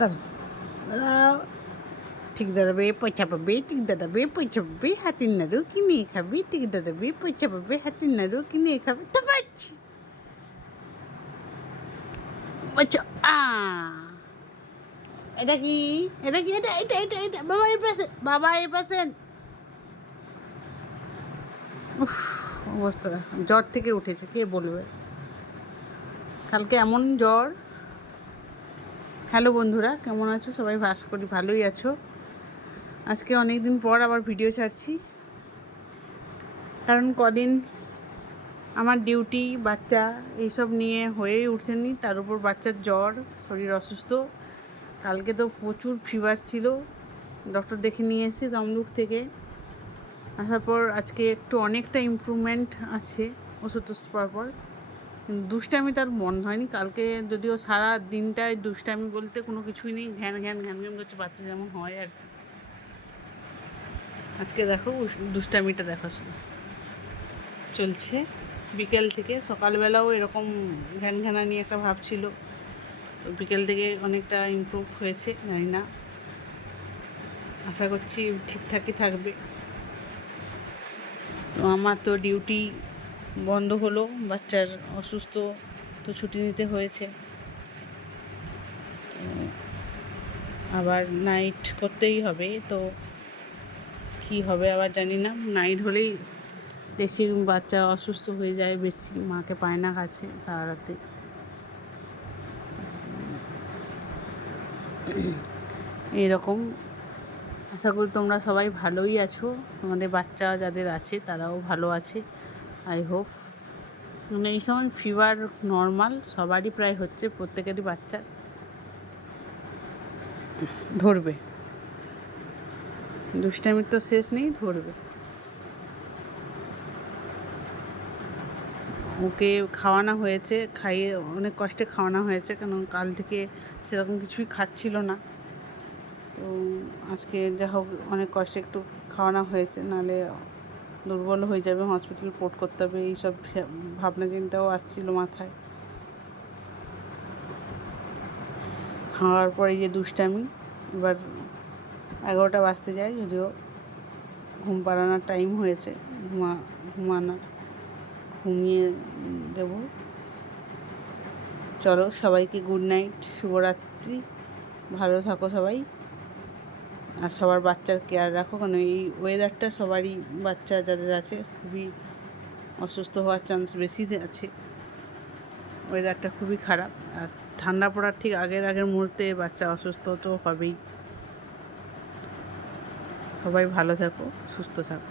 দাঁড়াও, দাঁড়াও, ঠিক দাঁড়াবে, পয়সা পাবে, ঠিক দাঁড়াবে, পয়সা পাবে, হাতির নাড়ু কিনে খাবে, ঠিক দাঁড়াবে, পয়সা পাবে, হাতির নাড়ু কিনে খাবে। তো পাচ্ছি বলছো এটা কি, এটা কি, এটা বাবা এই পাশে, বাবা এই পাশে। উফ, অবস্থা জ্বর থেকে উঠেছে, কে বলবে, কালকে এমন জ্বর। হ্যালো বন্ধুরা, কেমন আছো সবাই? আশা করি ভালোই আছো। আজকে অনেক দিন পর আবার ভিডিও ছাড়ছি, কারণ কদিন আমার ডিউটি, বাচ্চা এইসব নিয়ে হয়েই উঠছেনি, তার উপর বাচ্চার জ্বর, শরীর অসুস্থ। কালকে তো প্রচুর ফিভার ছিল, ডক্টর দেখে নিয়ে এসেছি তমলুক থেকে। আসার পর আজকে একটু অনেকটা ইমপ্রুভমেন্ট আছে ওষুধ টষুধ পাওয়ার পর। দুষ্টামি তার মন হয়নি কালকে, যদিও সারা দিনটায় দুষ্টামি বলতে কোনো কিছুই নেই, ঘ্যান ঘ্যান ঘ্যান ঘ্যান করছে বাচ্চা যেমন হয় আর কি। আজকে দেখো দুষ্টামিটা দেখো চলছে বিকেল থেকে। সকালবেলাও এরকম ঘ্যান ঘ্যানা নিয়ে একটা ভাব ছিল, বিকেল থেকে অনেকটা ইমপ্রুভ হয়েছে। জানি না, আশা করছি ঠিকঠাকই থাকবে। তো আমার তো ডিউটি বন্ধ হলো, বাচ্চার অসুস্থ, তো ছুটি নিতে হয়েছে। আবার নাইট করতেই হবে, তো কি হবে আবার জানি না। নাইট হলেই বেশি বাচ্চা অসুস্থ হয়ে যায়, বেশি মাকে পায় না কাছে সারা রাতে। এইরকম। আশা করি তোমরা সবাই ভালোই আছো, তোমাদের বাচ্চা যাদের আছে তারাও ভালো আছে, আই হোপ। মানে এই সময় ফিভার নর্মাল, সবারই প্রায় হচ্ছে, প্রত্যেকেরই বাচ্চা ধরবে, দুষ্টামির তো শেষ নেই, ধরবে। ওকে খাওয়ানো হয়েছে, খাইয়ে অনেক কষ্টে খাওয়ানো হয়েছে, কারণ কাল থেকে সেরকম কিছুই খাচ্ছিল না। তো আজকে যা হোক অনেক কষ্টে একটু খাওয়ানো হয়েছে, নাহলে দুর্বল হয়ে যাবে, হসপিটাল পোর্ট করতে হবে, এইসব ভাবনা চিন্তাও আসছিল মাথায়। খাওয়ার পরে যে দুষ্টামি, এবার 11টা বাজতে যায়, যদিও ঘুম পাড়ানোর টাইম হয়েছে, ঘুমানোর, ঘুমিয়ে দেব। চলো, সবাইকে গুড নাইট, শুভরাত্রি, ভালো থাকো সবাই। আর সবার বাচ্চার কেয়ার রাখো, কারণ এই ওয়েদারটা সবারই, বাচ্চা যাদের আছে খুবই অসুস্থ হওয়ার চান্স বেশি আছে। ওয়েদারটা খুবই খারাপ, আর ঠান্ডা পড়ার ঠিক আগের মুহূর্তে বাচ্চা অসুস্থ তো হবেই। সবাই ভালো থাকো, সুস্থ থাকো।